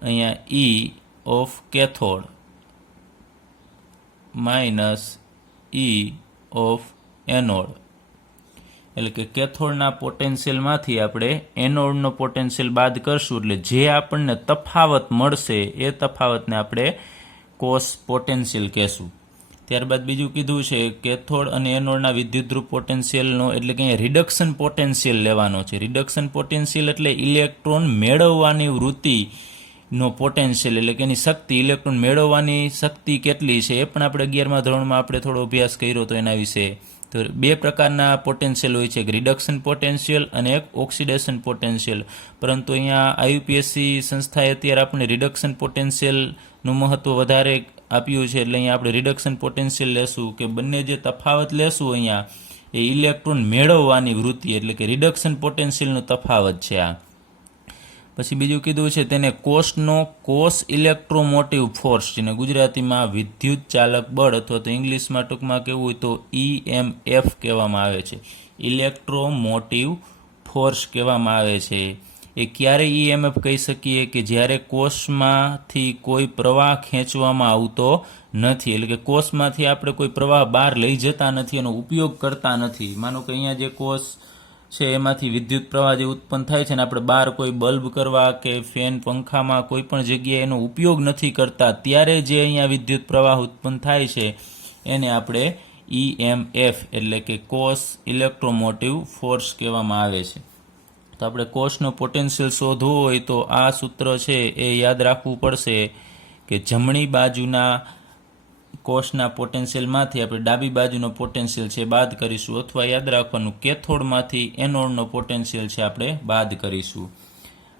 અહીંયા ઈ of cathode minus E of anode. એટલે કે કેથોડના પોટેન્શિયલમાંથી આપણે એનોડનો પોટેન્શિયલ બાદ કરશું એટલે જે આપણને તફાવત મળશે એ તફાવતને આપણે કોષ પોટેન્શિયલ કહેશું. ત્યારબાદ બીજું કીધું છે કેથોડ અને એનોડના વિદ્યુત ધ્રુવ પોટેન્શિયલનો એટલે કે અહીંયા રિડક્શન પોટેન્શિયલ લેવાનો છે. રિડક્શન પોટેન્શિયલ એટલે ઇલેક્ટ્રોન મેળવવાની વૃત્તિનો પોટેન્શિયલ એટલે કે એની શક્તિ, ઇલેક્ટ્રોન મેળવવાની શક્તિ કેટલી છે એ પણ આપણે 11મા ધોરણમાં આપણે થોડો અભ્યાસ કર્યો હતો એના વિશે. તો બે પ્રકારના પોટેન્શિયલ હોય છે, એક રિડક્શન પોટેન્શિયલ અને એક ઓક્સિડેશન પોટેન્શિયલ. પરંતુ અહીંયા આઈયુપીએસસી સંસ્થાએ અત્યારે આપણે રિડક્શન પોટેન્શિયલનું મહત્ત્વ વધારે આપ્યું છે એટલે અહીંયા આપણે રિડક્શન પોટેન્શિયલ લેશું કે બંને જે તફાવત લેશું અહીંયા એ ઇલેક્ટ્રોન મેળવવાની વૃત્તિ એટલે કે રિડક્શન પોટેન્શિયલનો તફાવત છે આ. પછી બીજું કીધું છે તેને કોષનો કોષ ઇલેક્ટ્રોમોટિવ ફોર્સ, જેને ગુજરાતીમાં વિદ્યુત ચાલક બળ અથવા તો ઇંગ્લિશમાં ટૂંકમાં કહેવું હોય તો EMF કહેવામાં આવે છે, ઇલેક્ટ્રોમોટિવ ફોર્સ કહેવામાં આવે છે. એ ક્યારે EMF કહી શકીએ કે જ્યારે કોષમાંથી કોઈ પ્રવાહ ખેંચવામાં આવતો નથી, એટલે કે કોષમાંથી આપણે કોઈ પ્રવાહ બહાર લઈ જતા નથી, એનો ઉપયોગ કરતા નથી. માનો કે અહીંયા જે કોષ છે એમાંથી વિદ્યુત પ્રવાહ જે ઉત્પન્ન થાય છે ને આપણે બહાર કોઈ બલ્બ કરવા કે ફેન પંખામાં કોઈ પણ જગ્યાએ એનો ઉપયોગ નથી કરતા, ત્યારે જે અહીંયા વિદ્યુત પ્રવાહ ઉત્પન્ન થાય છે એને આપણે EMF એટલે કે કોષ ઇલેક્ટ્રોમોટિવ ફોર્સ કહેવામાં આવે છે. તો આપણે કોષનો પોટેન્શિયલ શોધવો હોય તો આ સૂત્ર છે એ યાદ રાખવું પડશે કે જમણી બાજુના કોષના પોટેન્શિયલમાંથી આપણે ડાબી બાજુનો પોટેન્શિયલ છે બાદ કરીશું, અથવા યાદ રાખવાનું કેથોડમાંથી એનોડનો પોટેન્શિયલ છે આપણે બાદ કરીશું.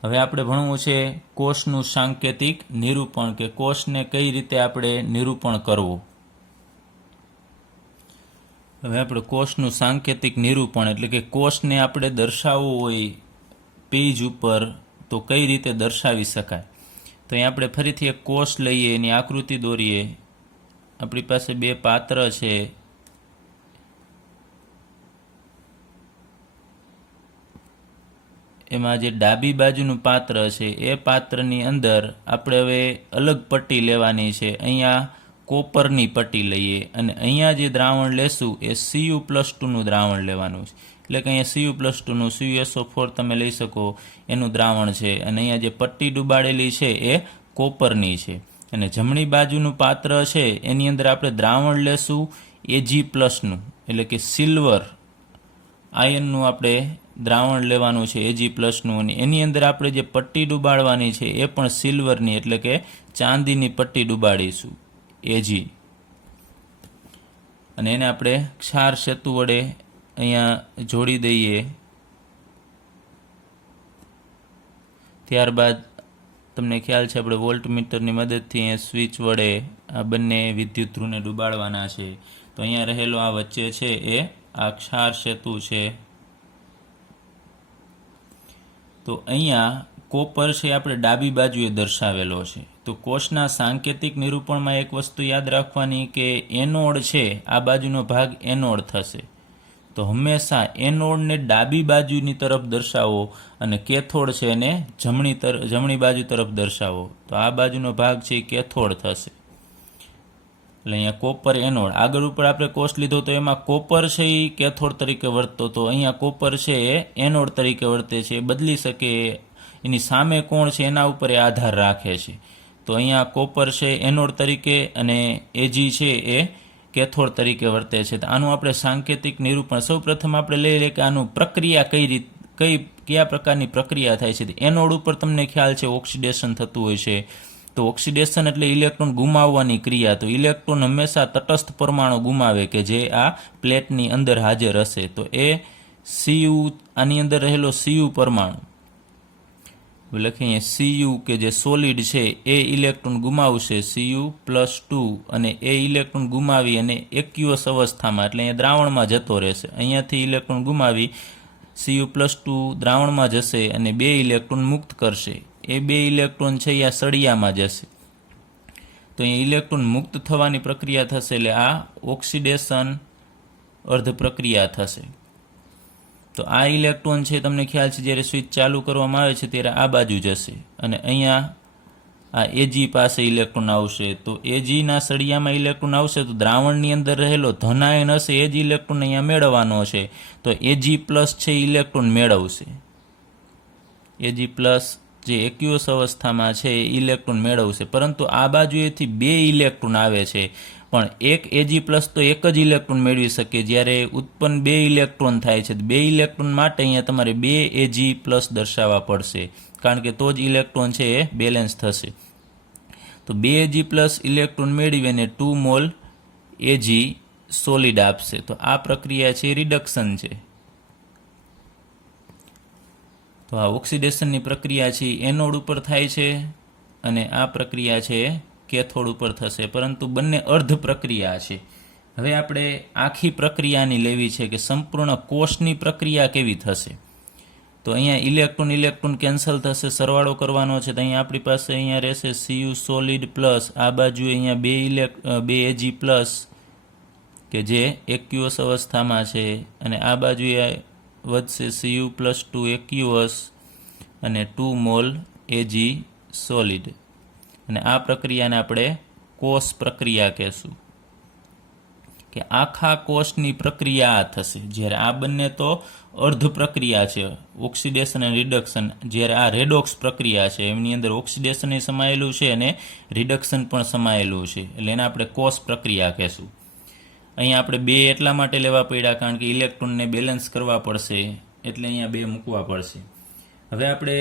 હવે આપણે ભણવું છે કોષનું સાંકેતિક નિરૂપણ, કે કોષને કઈ રીતે આપણે નિરૂપણ કરવું. હવે આપણે કોષનું સાંકેતિક નિરૂપણ એટલે કે કોષને આપણે દર્શાવવું હોય પેજ ઉપર તો કઈ રીતે દર્શાવી શકાય. તો અહીં આપણે ફરીથી એક કોષ લઈએ, એની આકૃતિ દોરીએ. આપણી પાસે બે પાત્ર છે, એમાં જે ડાબી બાજુનું પાત્ર છે એ પાત્રની અંદર આપણે હવે અલગ પટ્ટી લેવાની છે. અહીંયા કોપરની પટ્ટી લઈએ અને અહીંયા જે દ્રાવણ લેશું એ Cu+2નું દ્રાવણ લેવાનું છે. એટલે કે અહીંયા Cu+2નું CuSO4 તમે લઈ શકો એનું દ્રાવણ છે, અને અહીંયા જે પટ્ટી ડૂબાડેલી છે એ કોપરની છે. અને જમણી બાજુનું પાત્ર છે એની અંદર આપણે દ્રાવણ લેશું Ag+નું, એટલે કે સિલ્વર આયનનું આપણે દ્રાવણ લેવાનું છે Ag+નું, અને એની અંદર આપણે જે પટ્ટી ડૂબાડવાની છે એ પણ સિલ્વરની એટલે કે ચાંદીની પટ્ટી ડૂબાડીશું Ag, અને એને આપણે ક્ષાર સેતુ વડે અહીંયા જોડી દઈએ. ત્યારબાદ તમને ખ્યાલ છે આપણે વોલ્ટમીટરની મદદથી અહીંયા સ્વિચ વડે આ બંને વિદ્યુત ધ્રુવને ડૂબાડવાના છે. તો અહીંયા રહેલો આ વચ્ચે છે એ આ ક્ષાર સેતુ છે. તો અહીંયા કોપર છે આપણે ડાબી બાજુએ દર્શાવેલો છે. તો કોષના સાંકેતિક નિરૂપણમાં એક વસ્તુ યાદ રાખવાની કે એનોડ છે આ બાજુનો ભાગ એનોડ થશે. તો હંમેશા એનોડને ડાબી બાજુની તરફ દર્શાવો અને કેથોડ છે એને જમણી બાજુ તરફ દર્શાવો. તો આ બાજુનો ભાગ છે એ કેથોડ થશે. એટલે અહીંયા કોપર એનોડ. આગળ ઉપર આપણે કોષ લીધો તો એમાં કોપર છે એ કેથોડ તરીકે વર્તતો, તો અહીંયા કોપર છે એ એનોડ તરીકે વર્તે છે. એ બદલી શકે, એની સામે કોણ છે એના ઉપર એ આધાર રાખે છે. તો અહીંયા કોપર છે એનોડ તરીકે અને Ag છે એ કેથોડ તરીકે વર્તે છે. તો આનું આપણે સાંકેતિક નિરૂપણ સૌપ્રથમ આપણે લઈ લઈએ કે આનું પ્રક્રિયા કયા પ્રકારની પ્રક્રિયા થાય છે. એનોડ ઉપર તમને ખ્યાલ છે ઓક્સિડેશન થતું હોય છે. તો ઓક્સિડેશન એટલે ઇલેક્ટ્રોન ગુમાવવાની ક્રિયા. તો ઇલેક્ટ્રોન હંમેશા તટસ્થ પરમાણુ ગુમાવે કે જે આ પ્લેટની અંદર હાજર હશે. તો એ Cu, આની અંદર રહેલો Cu પરમાણુ લખીએ Cu કે જે સોલિડ છે એ ઇલેક્ટ્રોન ગુમાવશે Cu+2, અને એ ઇલેક્ટ્રોન ગુમાવી અને એક્યુઅસ અવસ્થામાં એટલે અહીંયા દ્રાવણમાં જતો રહેશે. અહીંયાથી ઇલેક્ટ્રોન ગુમાવી Cu+2 દ્રાવણમાં જશે અને 2 ઇલેક્ટ્રોન મુક્ત કરશે. એ 2 ઇલેક્ટ્રોન છે એ આ સળિયામાં જશે. તો અહીંયા ઇલેક્ટ્રોન મુક્ત થવાની પ્રક્રિયા થશે, એટલે આ ઓક્સિડેશન અર્ધ પ્રક્રિયા થશે. તો આ ઇલેક્ટ્રોન છે તમને ખ્યાલ છે જ્યારે સ્વિચ ચાલુ કરવામાં આવે છે ત્યારે આ બાજુ જશે, અને અહીંયા આ Ag પાસે ઇલેક્ટ્રોન આવશે. તો Agના સળિયામાં ઇલેક્ટ્રોન આવશે તો દ્રાવણની અંદર રહેલો ધન આયન હશે એ જ ઇલેક્ટ્રોન અહીંયા મેળવવાનો છે. તો Ag+ છે ઇલેક્ટ્રોન મેળવશે. Ag+ જે એક્યુઅસ અવસ્થામાં છે એ ઇલેક્ટ્રોન મેળવશે, પરંતુ આ બાજુએથી 2 ઇલેક્ટ્રોન આવે છે, પણ એક Ag+ તો એક જ ઇલેક્ટ્રોન મેળવી શકે. જ્યારે ઉત્પન્ન 2 ઇલેક્ટ્રોન થાય છે, 2 ઇલેક્ટ્રોન માટે અહીંયા તમારે 2 Ag+ દર્શાવવા પડશે, કારણ કે તો જ ઇલેક્ટ્રોન છે એ બેલેન્સ થશે. તો 2 Ag+ ઇલેક્ટ્રોન મેળવીને 2 મોલ Ag સોલિડ આપશે. તો આ પ્રક્રિયા છે રિડક્શન છે. તો આ ઓક્સિડેશનની પ્રક્રિયા છે એનોડ ઉપર થાય છે, અને આ પ્રક્રિયા છે કેથોડ ઉપર થશે, પરંતુ બંને અર્ધ પ્રક્રિયા છે. હવે આપણે આખી પ્રક્રિયાની લેવી છે કે સંપૂર્ણ કોષની પ્રક્રિયા કેવી થશે. તો અહીંયા ઇલેક્ટ્રોન ઇલેક્ટ્રોન કેન્સલ થશે, સરવાળો કરવાનો છે. તો અહીંયા આપણી પાસે અહીંયા રહેશે Cu સોલિડ પ્લસ આ બાજુ અહીંયા બે Ag પ્લસ કે જે એક્યુઅસ અવસ્થામાં છે, અને આ બાજુ વધશે Cu પ્લસ 2 એક્યુઅસ અને 2 મોલ Ag સોલિડ. અને આ પ્રક્રિયાને આપણે કોષ પ્રક્રિયા કહેશું, કે આખા કોષની પ્રક્રિયા આ થશે. જ્યારે આ બંને તો અર્ધ પ્રક્રિયા છે, ઓક્સિડેશન અને રિડક્શન. જ્યારે આ રેડોક્સ પ્રક્રિયા છે, એમની અંદર ઓક્સિડેશન સમાયેલું છે અને રિડક્શન પણ સમાયેલું છે, એટલે એને આપણે કોષ પ્રક્રિયા કહેશું. અહીંયા આપણે બે એટલા માટે લેવા પડ્યા કારણ કે ઇલેક્ટ્રોનને બેલેન્સ કરવા પડશે, એટલે અહીંયા બે મૂકવા પડશે. હવે આપણે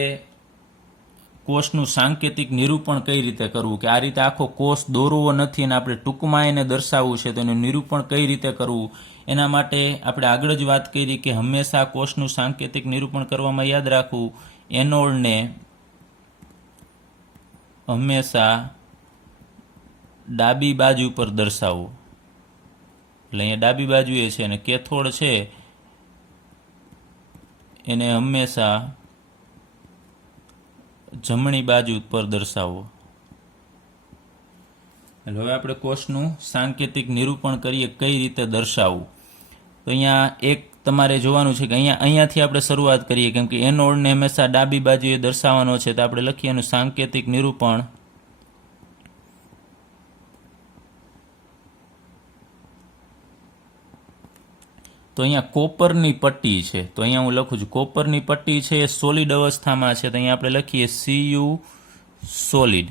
કોષનું સાંકેતિક નિરૂપણ કઈ રીતે કરવું, કે આ રીતે આખો કોષ દોરવો નથી અને આપણે ટૂંકમાં એને દર્શાવવું છે, તો એનું નિરૂપણ કઈ રીતે કરવું, એના માટે આપણે આગળ જ વાત કરી કે હંમેશા કોષનું સાંકેતિક નિરૂપણ કરવામાં યાદ રાખવું, એનોડને હંમેશા ડાબી બાજુ પર દર્શાવવું. એટલે અહીંયા ડાબી બાજુએ છે અને કેથોડ છે એને હંમેશા જમણી બાજુ પર દર્શાવવો. હવે આપણે કોષનું સાંકેતિક નિરૂપણ કરીએ કઈ રીતે દર્શાવવું. તો અહીંયા એક તમારે જોવાનું છે કે અહીંયાથી આપણે શરૂઆત કરીએ, કેમ કે એનોડને હંમેશા ડાબી બાજુએ દર્શાવવાનો છે. તો આપણે લખીએ એનું સાંકેતિક નિરૂપણ. તો અહીંયા કોપરની પટ્ટી છે, તો અહીંયા હું લખું છું કોપરની પટ્ટી છે એ સોલિડ અવસ્થામાં છે, તો અહીંયા આપણે લખીએ Cu સોલિડ.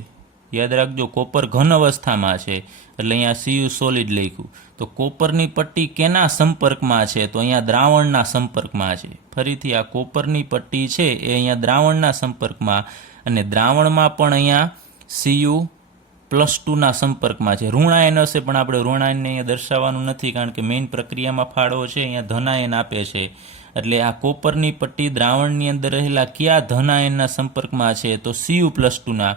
યાદ રાખજો કોપર ઘન અવસ્થામાં છે, એટલે અહીંયા Cu સોલિડ લખ્યું. તો કોપરની પટ્ટી કેના સંપર્કમાં છે, તો અહીંયા દ્રાવણના સંપર્કમાં છે. ફરીથી આ કોપરની પટ્ટી છે એ અહીંયા દ્રાવણના સંપર્કમાં, અને દ્રાવણમાં પણ અહીંયા Cu +2ના સંપર્કમાં છે. ઋણાયન હશે પણ આપણે ઋણાયનને અહીંયા દર્શાવવાનું નથી કારણ કે મેઇન પ્રક્રિયામાં ફાળો છે, અહીંયા ધનાયન આપે છે. એટલે આ કોપરની પટ્ટી દ્રાવણની અંદર રહેલા કયા ધનાયનના સંપર્કમાં છે, તો Cu+2ના.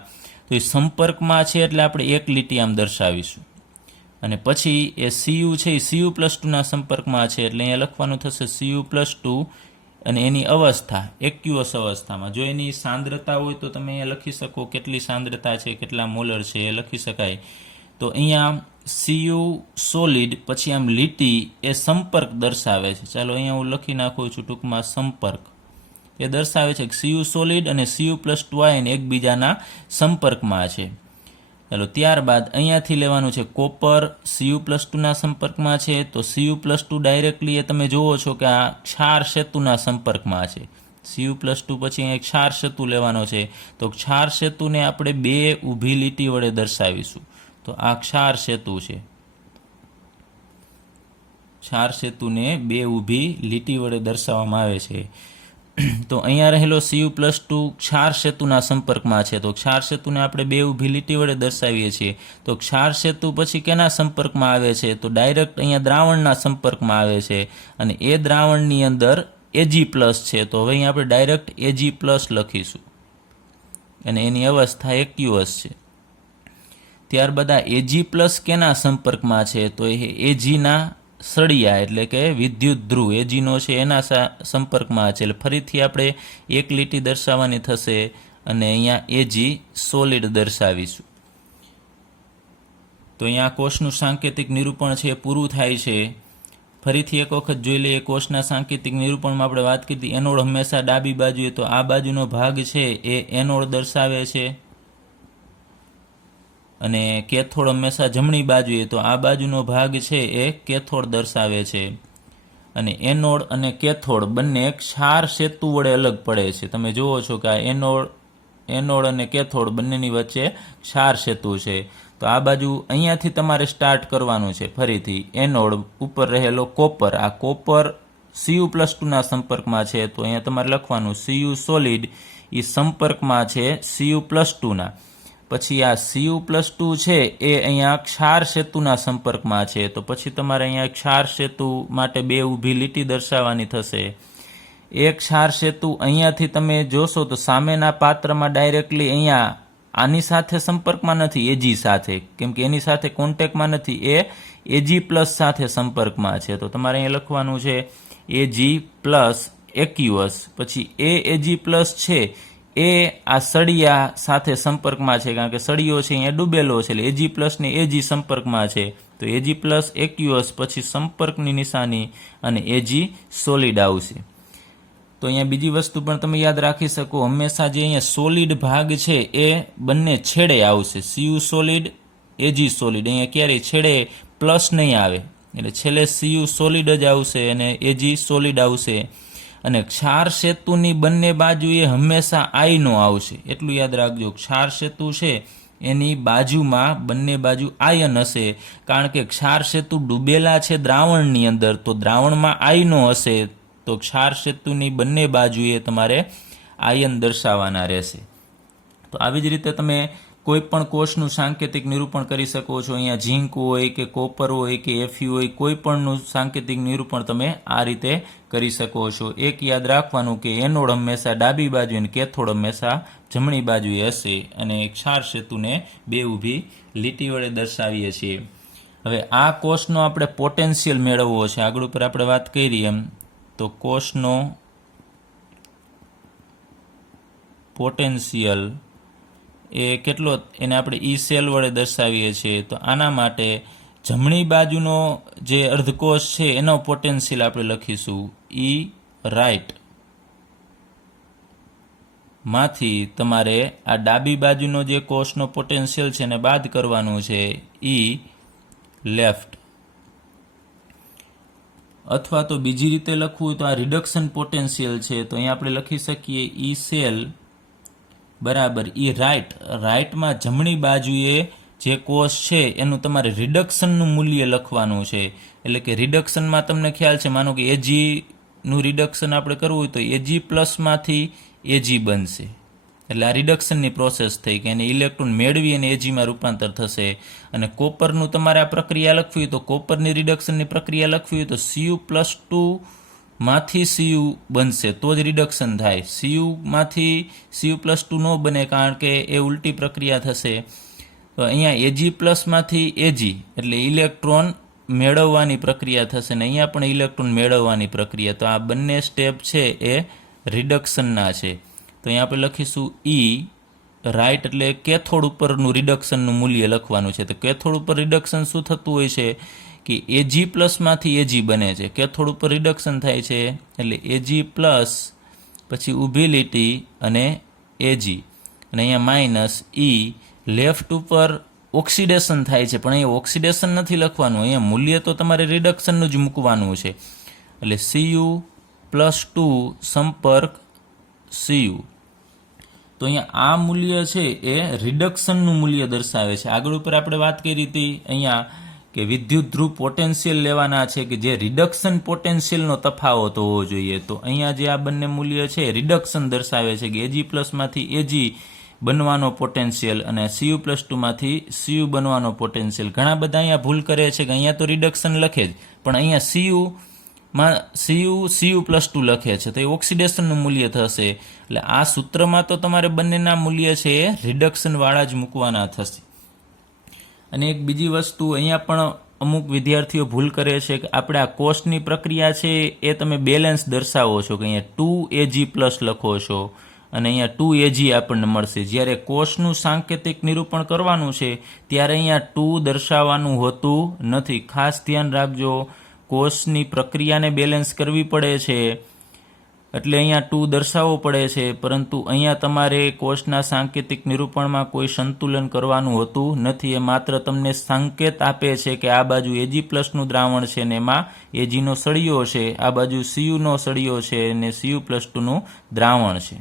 તો એ સંપર્કમાં છે એટલે આપણે એક લીટી આમ દર્શાવીશું, અને પછી એ Cu છે એ Cu+2ના સંપર્કમાં છે, એટલે અહીંયા લખવાનું થશે Cu+2 અને એની અવસ્થા એક્યુઅસ અવસ્થામાં. જો એની સાંદ્રતા હોય તો તમે અહીંયા લખી શકો કેટલી સાંદ્રતા છે, કેટલા મોલર છે એ લખી શકાય. તો અહીંયા Cu સોલિડ પછી આમ લીટી એ સંપર્ક દર્શાવે છે. ચાલો અહીંયા હું લખી નાખું છું ટૂંકમાં સંપર્ક. એ દર્શાવે છે કે Cu સોલિડ અને Cu+2 આયન એકબીજાના સંપર્કમાં છે. ચાલો ત્યારબાદ અહીંયાથી લેવાનું છે કોપર Cu+2ના સંપર્કમાં છે, તો Cu+2 ડાયરેક્ટલી એ તમે જુઓ છો કે આ ક્ષાર સેતુના સંપર્કમાં છે. Cu+2 પછી અહીંયા ક્ષાર સેતુ લેવાનો છે, તો ક્ષાર સેતુને આપણે બે ઊભી લીટી વડે દર્શાવીશું. તો આ ક્ષાર સેતુ છે, ક્ષાર સેતુને બે ઊભી લીટી વડે દર્શાવવામાં આવે છે. તો અહીંયા રહેલો Cu+2 ક્ષાર સેતુના સંપર્કમાં છે, તો ક્ષાર સેતુને આપણે બે ઊભી લીટી વડે દર્શાવીએ છીએ. તો ક્ષાર સેતુ પછી કેના સંપર્કમાં આવે છે, તો ડાયરેક્ટ અહીંયા દ્રાવણના સંપર્કમાં આવે છે, અને એ દ્રાવણની અંદર Ag+ છે. તો હવે અહીંયા આપણે ડાયરેક્ટ Ag+ લખીશું, અને એની અવસ્થા એક્યુઅસ છે. ત્યારબાદ આ Ag+ કેના સંપર્કમાં છે, તો એ Agના સળિયા એટલે કે વિદ્યુત ધ્રુવ એજીનો છે એના સંપર્કમાં છે. એટલે ફરીથી આપણે એક લીટી દર્શાવવાની થશે, અને અહીંયા Ag સોલિડ દર્શાવીશું. તો અહીંયા કોષનું સાંકેતિક નિરૂપણ છે એ પૂરું થાય છે. ફરીથી એક વખત જોઈ લઈએ કોષના સાંકેતિક નિરૂપણમાં આપણે વાત કરી એનોડ હંમેશા ડાબી બાજુએ, તો આ બાજુનો ભાગ છે એ એનોડ દર્શાવે છે, અને કેથોડ હંમેશા જમણી બાજુએ, તો આ બાજુનો ભાગ છે એ કેથોડ દર્શાવે છે. અને એનોડ અને કેથોડ બંને ક્ષાર સેતુ વડે અલગ પડે છે. તમે જુઓ છો કે આ એનોડ અને કેથોડ બંનેની વચ્ચે ક્ષાર સેતુ છે. તો આ બાજુ અહીંયાથી તમારે સ્ટાર્ટ કરવાનું છે. ફરીથી એનોડ ઉપર રહેલો કોપર, આ કોપર Cu+2ના સંપર્કમાં છે, તો અહીંયા તમારે લખવાનું Cu સોલિડ એ સંપર્કમાં છે Cu+2ના. પછી આ Cu+2 છે એ અહીંયા ક્ષાર સેતુના સંપર્કમાં છે, તો પછી તમારે અહીંયા ક્ષાર સેતુ માટે બે ઊભી લીટી દર્શાવવાની થશે. એક ક્ષાર સેતુ અહીંયાથી તમે જોશો તો સામેના પાત્રમાં ડાયરેક્ટલી અહીંયા આની સાથે સંપર્કમાં નથી, Ag સાથે, કેમ કે એની સાથે કોન્ટેક્ટમાં નથી, એ Ag+ સાથે સંપર્કમાં છે. તો તમારે અહીંયા લખવાનું છે Ag+ એક્યુઅસ, પછી Ag+ છે એ આ સળિયા સાથે સંપર્કમાં છે, કારણ કે સળિયો છે અહીંયા ડૂબેલો છે, એટલે Ag+ ને Ag સંપર્કમાં છે, તો Ag+ એક્યુઅસ, પછી સંપર્કની નિશાની અને Ag સોલિડ આવશે. તો અહીંયા બીજી વસ્તુ પણ તમે યાદ રાખી શકો, હંમેશા જે અહીંયા સોલિડ ભાગ છે એ બંને છેડે આવશે, Cu સોલિડ Ag સોલિડ, અહીંયા ક્યારેય છેડે પ્લસ નહીં આવે, એટલે છેલ્લે Cu સોલિડ જ આવશે અને Ag સોલિડ આવશે. અને ક્ષાર સેતુની બંને બાજુએ હંમેશા આયનો આવશે, એટલું યાદ રાખજો. ક્ષાર સેતુ છે એની બાજુમાં બંને બાજુ આયન હશે, કારણ કે ક્ષાર સેતુ ડૂબેલા છે દ્રાવણની અંદર, તો દ્રાવણમાં આયનો હશે, તો ક્ષાર સેતુની બંને બાજુએ તમારે આયન દર્શાવવાના રહેશે. તો આવી જ રીતે તમે કોઈ પણ કોષનું સાંકેતિક નિરૂપણ કરી શકો છો. અહીંયા ઝીંક હોય કે કોપર હોય કે Fe હોય, કોઈ પણનું સાંકેતિક નિરૂપણ તમે આ રીતે કરી શકો છો. એક યાદ રાખવાનું કે એનોડ હંમેશા ડાબી બાજુ અને કેથોડ હંમેશા જમણી બાજુએ હશે, અને ક્ષાર સેતુને બે ઊભી લીટી વડે દર્શાવીએ છીએ. હવે આ કોષનો આપણે પોટેન્શિયલ મેળવવો છે. આગળ ઉપર આપણે વાત કરી એમ, તો કોષનો પોટેન્શિયલ એ કેટલો, એને આપણે E સેલ વડે દર્શાવીએ છીએ. તો આના માટે જમણી બાજુનો જે અર્ધકોષ છે એનો પોટેન્શિયલ આપણે લખીશું E રાઇટ માંથી તમારે આ ડાબી બાજુનો જે કોષનો પોટેન્શિયલ છે એને બાદ કરવાનું છે E લેફ્ટ. અથવા તો બીજી રીતે લખવું હોય તો આ રિડક્શન પોટેન્શિયલ છે, તો અહીંયા આપણે લખી શકીએ E સેલ બરાબર E રાઇટ. રાઇટમાં જમણી બાજુએ જે કોષ છે એનું તમારે રિડક્શનનું મૂલ્ય લખવાનું છે. એટલે કે રિડક્શનમાં તમને ખ્યાલ છે, માનો કે Ag નું રિડક્શન આપણે કરવું હોય તો Ag+ માંથી Ag બનશે, એટલે આ રિડક્શનની પ્રોસેસ થઈ કે એને ઇલેક્ટ્રોન મેળવી અને Agમાં રૂપાંતર થશે. અને કોપરનું તમારે આ પ્રક્રિયા લખવી હોય તો કોપરની રિડક્શનની પ્રક્રિયા લખવી હોય તો Cu+2 માંથી Cu બનશે, તો જ રિડક્શન થાય. Cu માંથી Cu+2 ન બને, કારણ કે એ ઉલટી પ્રક્રિયા થશે. તો અહીંયા Ag+ માંથી Ag એટલે ઇલેક્ટ્રોન મેળવવાની પ્રક્રિયા થશે, ને અહીંયા પણ ઇલેક્ટ્રોન મેળવવાની પ્રક્રિયા. તો આ બંને સ્ટેપ છે એ રિડક્શનના છે. તો અહીંયા આપણે લખીશું E રાઇટ, એટલે કેથોડ ઉપરનું રિડક્શનનું મૂલ્ય લખવાનું છે. તો કેથોડ ઉપર રિડક્શન શું થતું હોય છે કે Ag+ માંથી Ag બને છે, કેથોડ ઉપર રિડક્શન થાય છે, એટલે Ag+ પછી ઊભી લીટી અને Ag, અને અહીંયા માઇનસ E લેફ્ટ ઉપર ઓક્સિડેશન થાય છે, પણ અહીંયા ઓક્સિડેશન નથી લખવાનું, અહીંયા મૂલ્ય તો તમારે રિડક્શનનું જ મૂકવાનું છે. એટલે Cu+2 સંપર્ક Cu. તો અહીંયા આ મૂલ્ય છે એ રિડક્શનનું મૂલ્ય દર્શાવે છે. આગળ ઉપર આપણે વાત કરી હતી અહીંયા કે વિદ્યુત ધ્રુવ પોટેન્શિયલ લેવાના છે કે જે રિડક્શન પોટેન્શિયલનો તફાવત હોવો જોઈએ. તો અહીંયા જે આ બંને મૂલ્ય છે રિડક્શન દર્શાવે છે કે Ag+ માંથી Ag બનવાનો પોટેન્શિયલ અને Cu+2 માંથી Cu બનવાનો પોટેન્શિયલ. ઘણા બધા અહીંયા ભૂલ કરે છે કે અહીંયા તો રિડક્શન લખે જ, પણ અહીંયા Cu+2 લખે છે, તો એ ઓક્સિડેશનનું મૂલ્ય થશે. એટલે આ સૂત્રમાં તો તમારે બંનેના મૂલ્ય છે એ રિડક્શનવાળા જ મૂકવાના થશે. અને એક બીજી વસ્તુ અહીંયા પણ અમુક વિદ્યાર્થીઓ ભૂલ કરે છે કે આપણે આ કોષની પ્રક્રિયા છે એ તમે બેલેન્સ દર્શાવો છો કે અહીંયા 2Ag+ લખો છો અને અહીંયા 2Ag આપણને મળશે. જ્યારે કોષનું સાંકેતિક નિરૂપણ કરવાનું છે ત્યારે અહીંયા 2 દર્શાવવાનું હોતું નથી. ખાસ ધ્યાન રાખજો, કોષની પ્રક્રિયાને બેલેન્સ કરવી પડે છે એટલે અહીંયા 2 દર્શાવવો પડે છે, પરંતુ અહીંયા તમારે કોષના સાંકેતિક નિરૂપણમાં કોઈ સંતુલન કરવાનું હોતું નથી. એ માત્ર તમને સંકેત આપે છે કે આ બાજુ Ag+નું દ્રાવણ છે ને એમાં Agનો સળિયો છે, આ બાજુ Cuનો સળિયો છે અને Cu+2નું દ્રાવણ છે.